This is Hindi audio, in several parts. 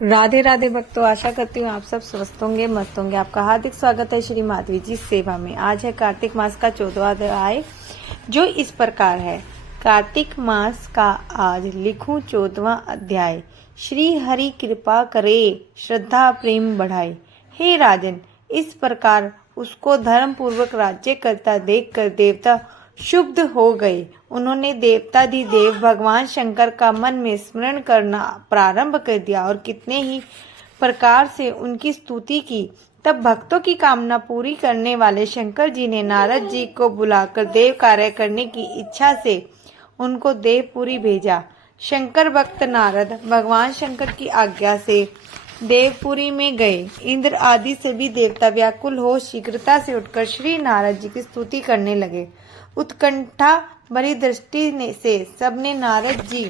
राधे राधे भक्तों, आशा करती हूँ आप सब स्वस्थ होंगे, मस्त होंगे। आपका हार्दिक स्वागत है श्री माधवी जी सेवा में। आज है कार्तिक मास का 14वां अध्याय, जो इस प्रकार है। कार्तिक मास का आज लिखूं 14वां अध्याय। श्री हरि कृपा करे, श्रद्धा प्रेम बढ़ाए। हे राजन, इस प्रकार उसको धर्म पूर्वक राज्य करता देख कर देवता क्षुब्ध हो गए। उन्होंने देवताधिदेव भगवान शंकर का मन में स्मरण करना प्रारंभ कर दिया और कितने ही प्रकार से उनकी स्तुति की। तब भक्तों की कामना पूरी करने वाले शंकर जी ने नारद जी को बुलाकर देव कार्य करने की इच्छा से उनको देवपुरी भेजा। शंकर भक्त नारद भगवान शंकर की आज्ञा से देवपुरी में गए। इंद्र आदि से भी देवता व्याकुल हो शीघ्रता से उठकर श्री नारद जी की स्तुति करने लगे। उत्कंठा भरी दृष्टि से सबने नारद जी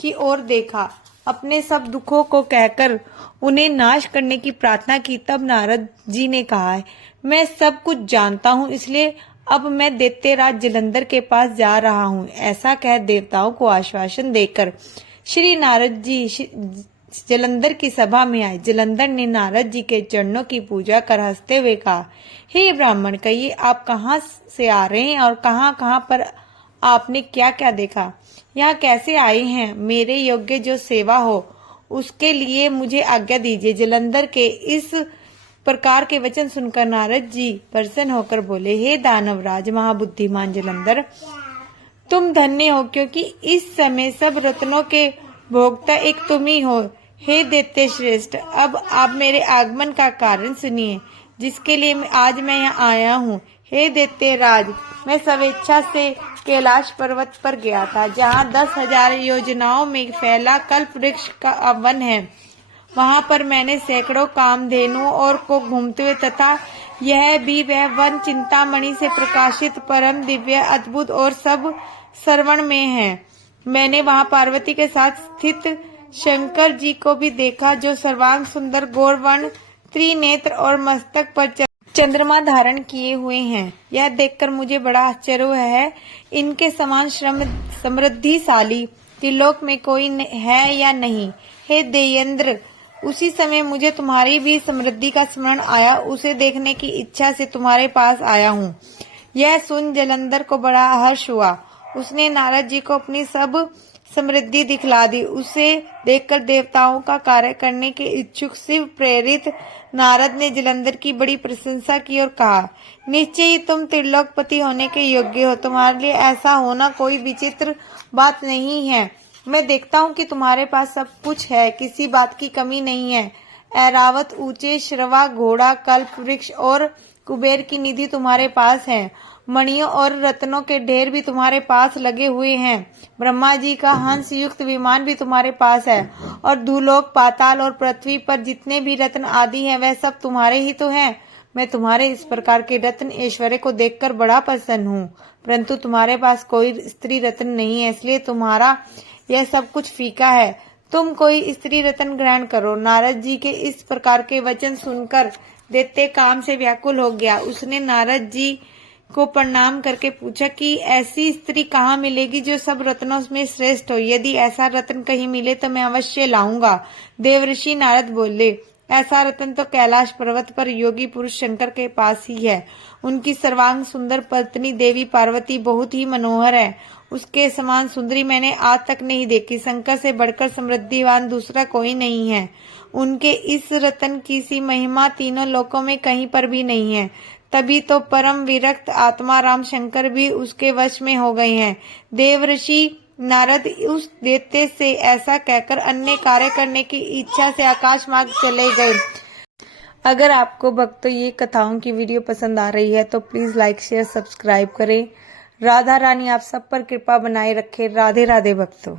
की ओर देखा, अपने सब दुखों को कहकर उन्हें नाश करने की प्रार्थना की। तब नारद जी ने कहा, मैं सब कुछ जानता हूँ, इसलिए अब मैं दैत्यराज जलंधर के पास जा रहा हूँ। ऐसा कह देवताओं को आश्वासन देकर श्री नारद जी जलंधर की सभा में आए। जलंधर ने नारद जी के चरणों की पूजा कर हंसते हुए कहा, हे ब्राह्मण, कहिए आप कहाँ से आ रहे हैं और कहाँ पर आपने क्या क्या देखा, यहाँ कैसे आए हैं? मेरे योग्य जो सेवा हो उसके लिए मुझे आज्ञा दीजिए। जलंधर के इस प्रकार के वचन सुनकर नारद जी प्रसन्न होकर बोले, हे दानवराज महाबुद्धिमान जलंधर, तुम धन्य हो, क्योंकि इस समय सब रत्नों के भोक्ता एक तुम ही हो। हे दैत्य श्रेष्ठ, अब आप मेरे आगमन का कारण सुनिए, जिसके लिए आज मैं यहाँ आया हूँ। हे दैत्य राज, मैं स्वेच्छा से कैलाश पर्वत पर गया था, जहाँ 10,000 योजनाओं में फैला कल्प वृक्ष का वन है। वहाँ पर मैंने सैकड़ों कामधेनुओं और को घूमते हुए तथा यह भी वह वन चिंतामणि से प्रकाशित परम दिव्य अद्भुत और सब श्रवण में है। मैंने वहाँ पार्वती के साथ स्थित शंकर जी को भी देखा, जो सर्वांग सुंदर गौरवर्ण त्रिनेत्र और मस्तक पर चंद्रमा धारण किए हुए हैं। यह देखकर मुझे बड़ा आश्चर्य है। इनके समान समृद्धिशाली त्रिलोक में कोई है या नहीं? हे देवेंद्र, उसी समय मुझे तुम्हारी भी समृद्धि का स्मरण आया, उसे देखने की इच्छा से तुम्हारे पास आया हूँ। यह सुन जलंधर को बड़ा हर्ष हुआ। उसने नारद जी को अपनी सब समृद्धि दिखला दी। उसे देखकर देवताओं का कार्य करने के इच्छुक शिव प्रेरित नारद ने जलंधर की बड़ी प्रशंसा की और कहा, निश्चय ही तुम त्रिलोकपति होने के योग्य हो। तुम्हारे लिए ऐसा होना कोई विचित्र बात नहीं है। मैं देखता हूँ कि तुम्हारे पास सब कुछ है, किसी बात की कमी नहीं है। ऐरावत ऊंचे श्रवा घोड़ा कल्प वृक्ष और कुबेर की निधि तुम्हारे पास है। मणियों और रत्नों के ढेर भी तुम्हारे पास लगे हुए हैं। ब्रह्मा जी का हंस युक्त विमान भी तुम्हारे पास है, और धूलोक पाताल और पृथ्वी पर जितने भी रत्न आदि हैं वह सब तुम्हारे ही तो हैं। मैं तुम्हारे इस प्रकार के रत्न ऐश्वर्य को देखकर बड़ा प्रसन्न हूँ, परंतु तुम्हारे पास कोई स्त्री रत्न नहीं है, इसलिए तुम्हारा यह सब कुछ फीका है। तुम कोई स्त्री रत्न ग्रहण करो। नारद जी के इस प्रकार के वचन सुनकर दैत्य काम से व्याकुल हो गया। उसने नारद जी को प्रणाम करके पूछा कि ऐसी स्त्री कहाँ मिलेगी जो सब रत्नों में श्रेष्ठ हो? यदि ऐसा रत्न कहीं मिले तो मैं अवश्य लाऊंगा। देवऋषि नारद बोले, ऐसा रत्न तो कैलाश पर्वत पर योगी पुरुष शंकर के पास ही है। उनकी सर्वांग सुंदर पत्नी देवी पार्वती बहुत ही मनोहर है। उसके समान सुंदरी मैंने आज तक नहीं देखी। शंकर से बढ़कर समृद्धिवान दूसरा कोई नहीं है। उनके इस रत्न की सी महिमा तीनों लोकों में कहीं पर भी नहीं है। तभी तो परम विरक्त आत्मा राम शंकर भी उसके वश में हो गए हैं। देवऋषि नारद उस दैत्य से ऐसा कहकर अन्य कार्य करने की इच्छा से आकाश मार्ग चले गए। अगर आपको भक्तों ये कथाओं की वीडियो पसंद आ रही है तो प्लीज लाइक शेयर सब्सक्राइब करें। राधा रानी आप सब पर कृपा बनाए रखे। राधे राधे भक्तों।